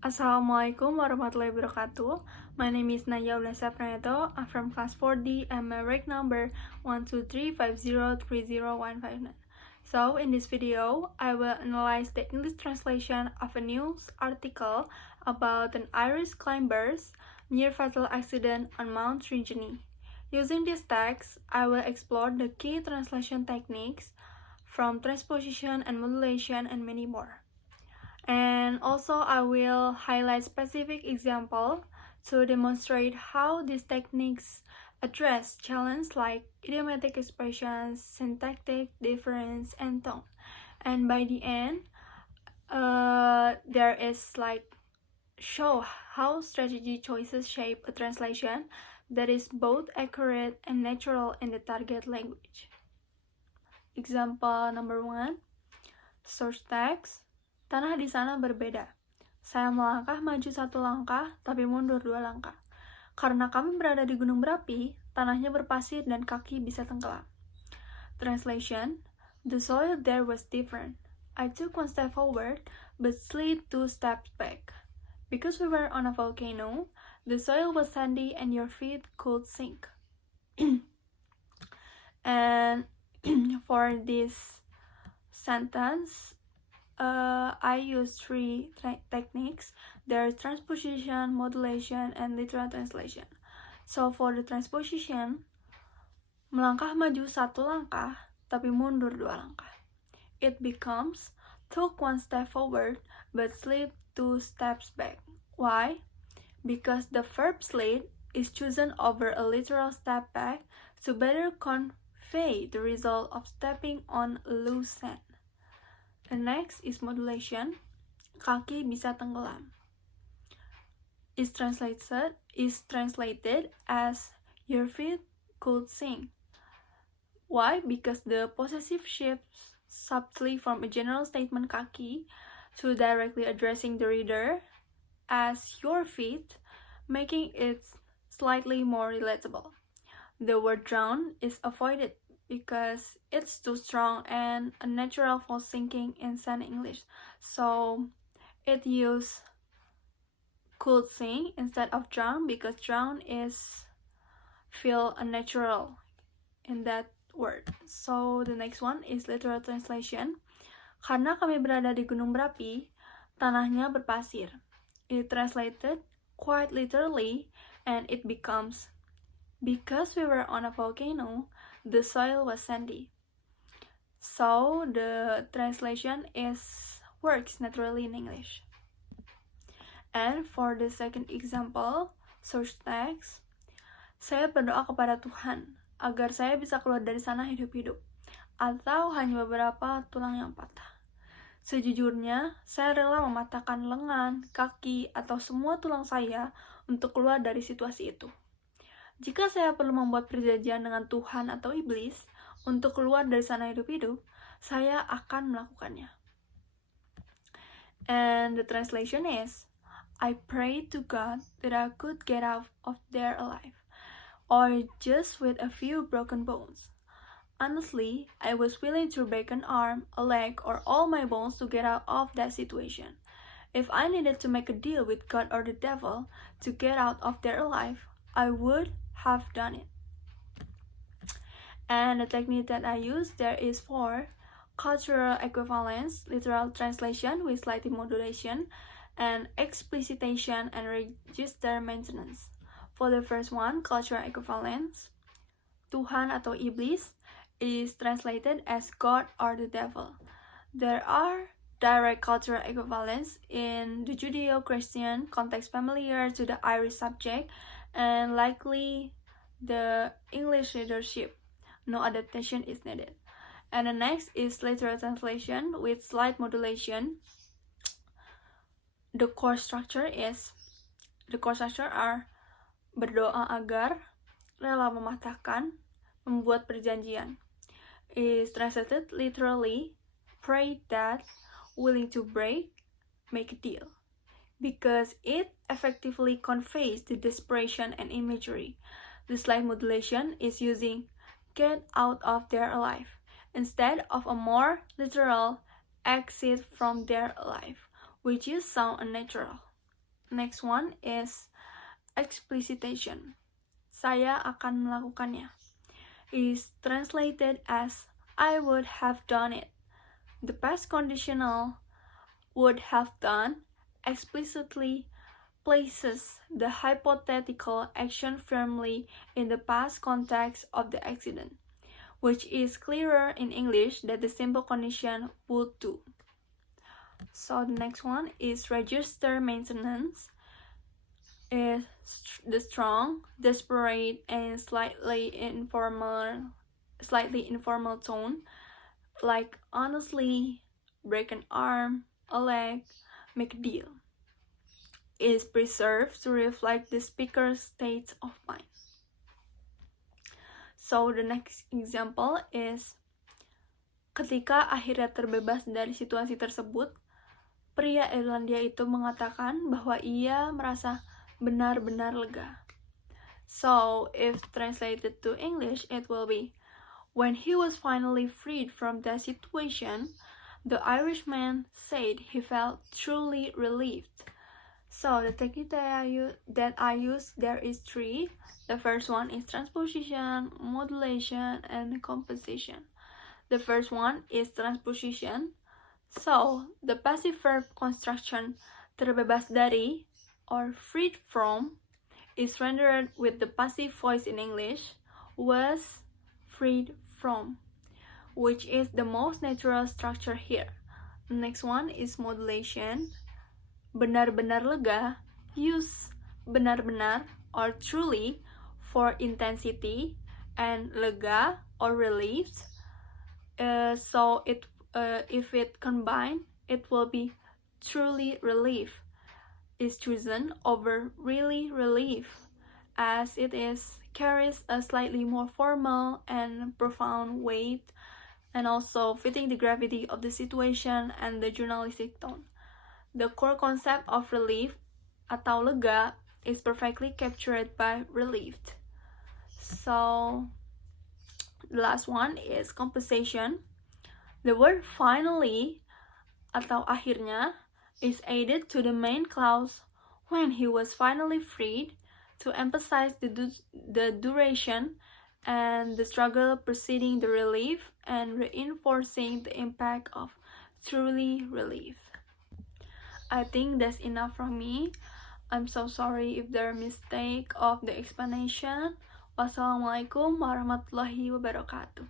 Assalamualaikum warahmatullahi wabarakatuh. My name is Nayya Aulia A.P. I'm from class 4D and my rank number 123503015. So in this video, I will analyze the English translation of a news article about an Irish climber's near-fatal accident on Mount Rinjani. Using this text, I will explore the key translation techniques from transposition and modulation and many more. And also I will highlight specific example to demonstrate how these techniques address challenges like idiomatic expressions, syntactic difference, and tone. And by the end, there is show how strategy choices shape a translation that is both accurate and natural in the target language. Example number 1, source text. Tanah di sana berbeda. Saya melangkah maju 1 langkah, tapi mundur 2 langkah. Karena kami berada di gunung berapi, tanahnya berpasir dan kaki bisa tenggelam. Translation: The soil there was different. I took 1 step forward, but slid 2 steps back. Because we were on a volcano, the soil was sandy and your feet could sink. And for this sentence, I use 3 techniques. There is transposition, modulation, and literal translation. So for the transposition, melangkah maju 1 langkah, tapi mundur 2 langkah. It becomes took 1 step forward, but slid 2 steps back. Why? Because the verb slid is chosen over a literal step back to better convey the result of stepping on loose sand. The next is modulation. Kaki bisa tenggelam. Is translated as your feet could sink. Why? Because the possessive shifts subtly from a general statement kaki to directly addressing the reader as your feet, making it slightly more relatable. The word drown is avoided because it's too strong and unnatural for sinking in sand English. So it used could sink instead of drown because drown is feel unnatural in that word. So the next one is literal translation. Karena kami berada di gunung berapi, tanahnya berpasir. It translated quite literally and it becomes because we were on a volcano, the soil was sandy. So the translation works naturally in English. And for the second example, source text, saya berdoa kepada Tuhan agar saya bisa keluar dari sana hidup-hidup, atau hanya beberapa tulang yang patah. Sejujurnya, saya rela mematahkan lengan, kaki, atau semua tulang saya untuk keluar dari situasi itu. Jika saya perlu membuat perjanjian dengan Tuhan atau iblis untuk keluar dari sana hidup-hidup, saya akan melakukannya. And the translation is, I prayed to God that I could get out of there alive, or just with a few broken bones. Honestly, I was willing to break an arm, a leg, or all my bones to get out of that situation. If I needed to make a deal with God or the devil to get out of there alive, I would have done it. And the technique that I use there is for cultural equivalence, literal translation with slight modulation, and explicitation and register maintenance. For the first one, cultural equivalence, Tuhan atau iblis is translated as God or the devil. There are direct cultural equivalents in the Judeo-Christian context familiar to the Irish subject and likely the English readership. No adaptation is needed. And the next is literal translation with slight modulation. The core structure are berdoa agar, rela mematahkan, membuat perjanjian. Is translated literally, pray that, willing to break, make a deal. Because it effectively conveys the desperation and imagery. The slight modulation is using get out of there alive instead of a more literal exit from there alive, which is sound unnatural. Next one is explicitation. Saya akan melakukannya. Is translated as I would have done it. The past conditional would have done explicitly places the hypothetical action firmly in the past context of the accident, which is clearer in English than the simple condition would do. So the next one is register maintenance. Is the strong, desperate, and slightly informal tone, like honestly, break an arm, a leg, make a deal, is preserved to reflect the speaker's state of mind. So the next example is ketika akhirnya terbebas dari situasi tersebut, pria Irlandia itu mengatakan bahwa ia merasa benar-benar lega. So, if translated to English, it will be, when he was finally freed from that situation, the Irishman said he felt truly relieved. So, the technique that I use there is three. The first one is transposition, modulation, and composition. The first one is transposition. So, the passive verb construction terbebas dari or freed from is rendered with the passive voice in English, was freed from, which is the most natural structure here. The next one is modulation. Benar-benar lega, use benar-benar or truly for intensity, and lega or relieved. So if it combined, it will be truly relieved is chosen over really relief, as it carries a slightly more formal and profound weight, and also fitting the gravity of the situation and the journalistic tone. The core concept of relief atau lega is perfectly captured by relieved. So the last one is composition. The word finally atau akhirnya is added to the main clause when he was finally freed to emphasize the duration and the struggle preceding the relief and reinforcing the impact of truly relief. I think that's enough from me. I'm so sorry if there are mistake of the explanation. Wassalamualaikum warahmatullahi wabarakatuh.